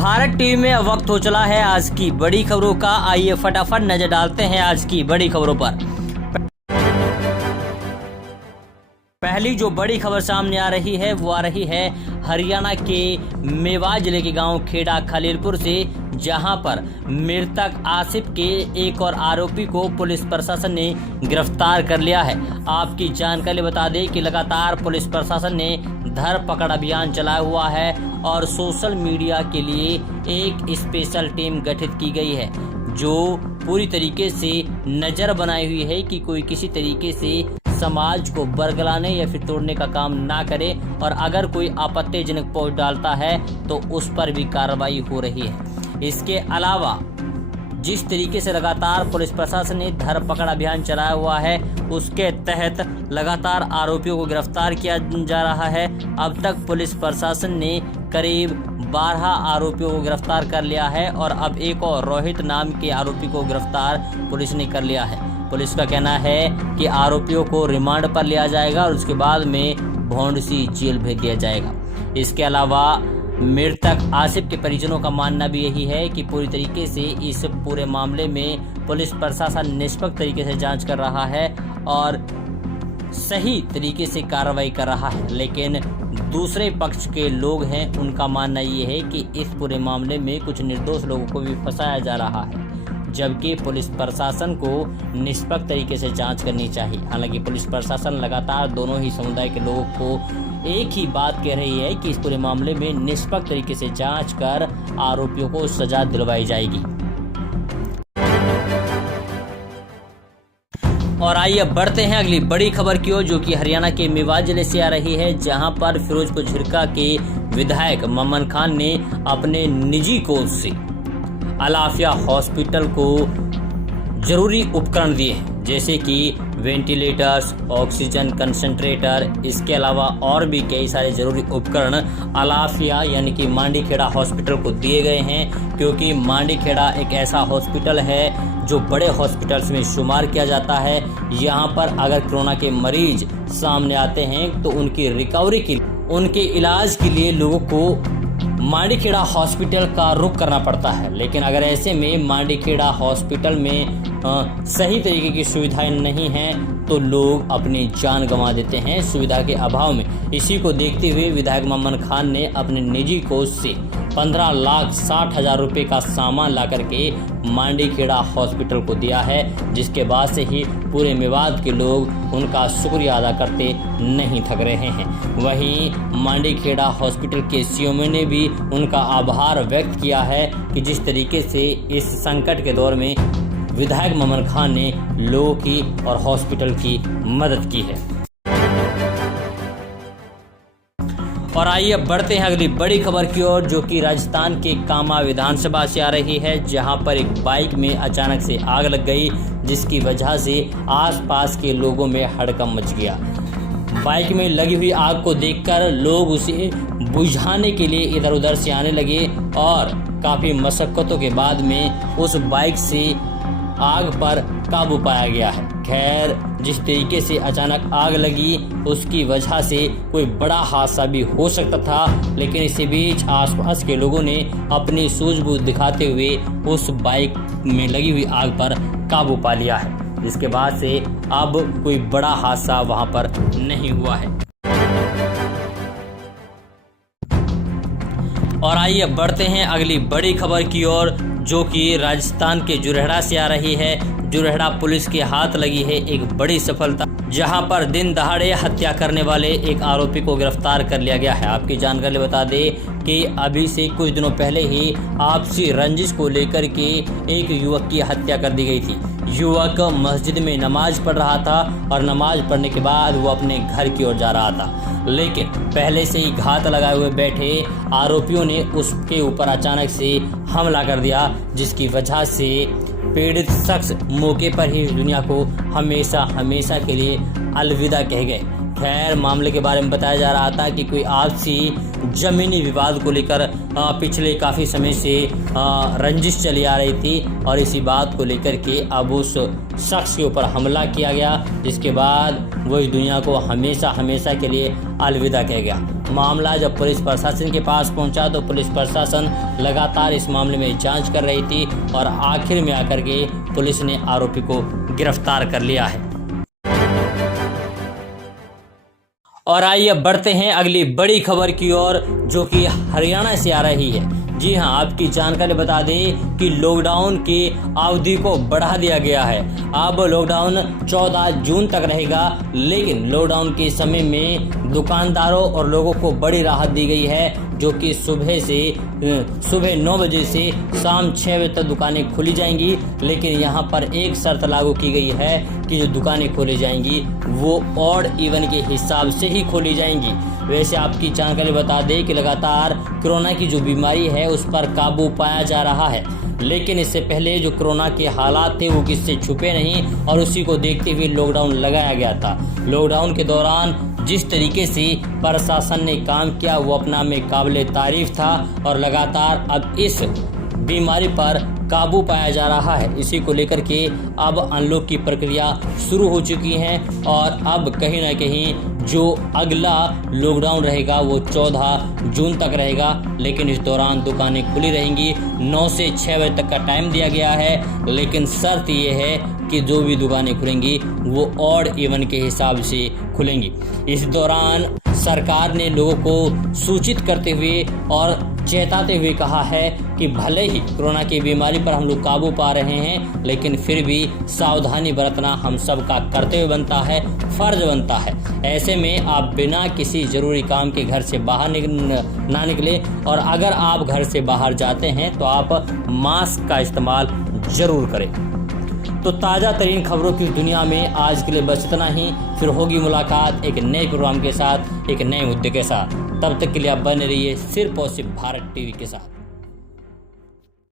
Bharat TV में अब वक्त हो चला है आज की बड़ी खबरों का। आइए फटाफट नजर डालते हैं आज की बड़ी खबरों पर। पहली जो बड़ी खबर सामने आ रही है वो आ रही है हरियाणा के मेवात जिले के गांव खेड़ा खलीलपुर से, जहां पर मृतक आसिफ के एक और आरोपी को पुलिस प्रशासन ने गिरफ्तार कर लिया है। आपकी जानकारी बता दें कि लगातार पुलिस प्रशासन ने धरपकड़ अभियान चलाया हुआ है और सोशल मीडिया के लिए एक स्पेशल टीम गठित की गई है जो पूरी तरीके से नज़र बनाई हुई है कि कोई किसी तरीके से समाज को बरगलाने या फिर तोड़ने का काम ना करे, और अगर कोई आपत्तिजनक पोस्ट डालता है तो उस पर भी कार्रवाई हो रही है। इसके अलावा जिस तरीके से लगातार पुलिस प्रशासन ने धरपकड़ अभियान चलाया हुआ है उसके तहत लगातार आरोपियों को गिरफ्तार किया जा रहा है। अब तक पुलिस प्रशासन ने करीब 12 आरोपियों को गिरफ्तार कर लिया है और अब एक और रोहित नाम के आरोपी को गिरफ्तार पुलिस ने कर लिया है। पुलिस का कहना है कि आरोपियों को रिमांड पर लिया जाएगा और उसके बाद में भौंडसी जेल भेज दिया जाएगा। इसके अलावा मृतक आसिफ के परिजनों का मानना भी यही है कि पूरी तरीके से इस पूरे मामले में पुलिस प्रशासन निष्पक्ष तरीके से जांच कर रहा है और सही तरीके से कार्रवाई कर रहा है, लेकिन दूसरे पक्ष के लोग हैं उनका मानना ये है कि इस पूरे मामले में कुछ निर्दोष लोगों को भी फंसाया जा रहा है, जबकि पुलिस प्रशासन को निष्पक्ष तरीके से जांच करनी चाहिए। हालांकि पुलिस प्रशासन लगातार दोनों ही समुदाय के लोगों को एक ही बात कह रही है कि इस पूरे मामले में निष्पक्ष तरीके से जांच कर आरोपियों को सजा दिलवाई जाएगी। और आइए अब बढ़ते हैं अगली बड़ी खबर की ओर, जो कि हरियाणा के मेवात जिले से आ रही है, जहां पर फिरोजपुर झिरका के विधायक ममन खान ने अपने निजी कोष से अलाफिया हॉस्पिटल को जरूरी उपकरण दिए हैं, जैसे कि वेंटिलेटर्स, ऑक्सीजन कंसंट्रेटर, इसके अलावा और भी कई सारे जरूरी उपकरण अलाफिया यानी कि मांडीखेड़ा हॉस्पिटल को दिए गए हैं, क्योंकि मांडीखेड़ा एक ऐसा हॉस्पिटल है जो बड़े हॉस्पिटल्स में शुमार किया जाता है। यहाँ पर अगर कोरोना के मरीज सामने आते हैं तो उनकी रिकवरी के उनके इलाज के लिए लोगों को मांडीखेड़ा हॉस्पिटल का रुख करना पड़ता है। लेकिन अगर ऐसे में मांडीखेड़ा हॉस्पिटल में सही तरीके की सुविधाएं नहीं हैं तो लोग अपनी जान गंवा देते हैं सुविधा के अभाव में। इसी को देखते हुए विधायक ममन खान ने अपने निजी कोष से 15,60,000 रुपये का सामान ला करके मांडीखेड़ा हॉस्पिटल को दिया है, जिसके बाद से ही पूरे मेवात के लोग उनका शुक्रिया अदा करते नहीं थक रहे हैं। वहीं मांडीखेड़ा हॉस्पिटल के सीएमओ ने भी उनका आभार व्यक्त किया है कि जिस तरीके से इस संकट के दौर में विधायक ममन खान ने लोगों की और हॉस्पिटल की मदद की है। और आइए अब बढ़ते हैं अगली बड़ी खबर की ओर, जो कि राजस्थान के कामा विधानसभा से आ रही है, जहां पर एक बाइक में अचानक से आग लग गई, जिसकी वजह से आसपास के लोगों में हड़कंप मच गया। बाइक में लगी हुई आग को देखकर लोग उसे बुझाने के लिए इधर उधर से आने लगे और काफ़ी मशक्क़तों के बाद में उस बाइक से आग पर काबू पाया गया है। खैर, जिस तरीके से अचानक आग लगी उसकी वजह से कोई बड़ा हादसा भी हो सकता था, लेकिन इसी बीच आसपास के लोगों ने अपनी सूझबूझ दिखाते हुए उस बाइक में लगी हुई आग पर काबू पा लिया है, जिसके बाद से अब कोई बड़ा हादसा वहां पर नहीं हुआ है। और आइए बढ़ते हैं अगली बड़ी खबर की ओर, जो कि राजस्थान के जुरेहड़ा से आ रही है। जुरेहड़ा पुलिस के हाथ लगी है एक बड़ी सफलता, जहां पर दिन दहाड़े हत्या करने वाले एक आरोपी को गिरफ्तार कर लिया गया है। आपकी जानकारी बता दें कि अभी से कुछ दिनों पहले ही आपसी रंजिश को लेकर के एक युवक की हत्या कर दी गई थी। युवक मस्जिद में नमाज पढ़ रहा था और नमाज पढ़ने के बाद वो अपने घर की ओर जा रहा था, लेकिन पहले से ही घात लगाए हुए बैठे आरोपियों ने उसके ऊपर अचानक से हमला कर दिया, जिसकी वजह से पीड़ित शख्स मौके पर ही दुनिया को हमेशा हमेशा के लिए अलविदा कह गए। खैर, मामले के बारे में बताया जा रहा था कि कोई आपसी जमीनी विवाद को लेकर पिछले काफ़ी समय से रंजिश चली आ रही थी और इसी बात को लेकर के अब उस शख्स के ऊपर हमला किया गया, जिसके बाद वो इस दुनिया को हमेशा हमेशा के लिए अलविदा कह गया। मामला जब पुलिस प्रशासन के पास पहुंचा तो पुलिस प्रशासन लगातार इस मामले में जांच कर रही थी और आखिर में आकर के पुलिस ने आरोपी को गिरफ्तार कर लिया है। और आइए अब बढ़ते हैं अगली बड़ी खबर की ओर, जो कि हरियाणा से आ रही है। जी हां, आपकी जानकारी बता दें कि लॉकडाउन की अवधि को बढ़ा दिया गया है। अब लॉकडाउन 14 जून तक रहेगा, लेकिन लॉकडाउन के समय में दुकानदारों और लोगों को बड़ी राहत दी गई है, जो कि सुबह 9 बजे से शाम 6 बजे तक दुकानें खुली जाएंगी। लेकिन यहाँ पर एक शर्त लागू की गई है कि जो दुकानें खोली जाएंगी वो ऑड इवन के हिसाब से ही खोली जाएंगी। वैसे आपकी जानकारी बता दें कि लगातार कोरोना की जो बीमारी है उस पर काबू पाया जा रहा है, लेकिन इससे पहले जो कोरोना के हालात थे वो किससे छुपे नहीं और उसी को देखते हुए लॉकडाउन लगाया गया था। लॉकडाउन के दौरान जिस तरीके से प्रशासन ने काम किया वो अपना में काबिले तारीफ था और लगातार अब इस बीमारी पर काबू पाया जा रहा है। इसी को लेकर के अब अनलॉक की प्रक्रिया शुरू हो चुकी है और अब कहीं ना कहीं जो अगला लॉकडाउन रहेगा वो 14 जून तक रहेगा, लेकिन इस दौरान दुकानें खुली रहेंगी। 9 से 6 बजे तक का टाइम दिया गया है, लेकिन शर्त ये है कि जो भी दुकानें खुलेंगी वो ऑड इवन के हिसाब से खुलेंगी। इस दौरान सरकार ने लोगों को सूचित करते हुए और चेताते हुए कहा है कि भले ही कोरोना की बीमारी पर हम लोग काबू पा रहे हैं, लेकिन फिर भी सावधानी बरतना हम सब का कर्तव्य बनता है, फर्ज बनता है। ऐसे में आप बिना किसी ज़रूरी काम के घर से बाहर ना निकले और अगर आप घर से बाहर जाते हैं तो आप मास्क का इस्तेमाल ज़रूर करें। तो ताज़ा तरीन खबरों की दुनिया में आज के लिए बस इतना ही। फिर होगी मुलाकात एक नए प्रोग्राम के साथ, एक नए मुद्दे के साथ। तब तक के लिए आप बने रहिए सिर्फ और सिर्फ भारत टीवी के साथ।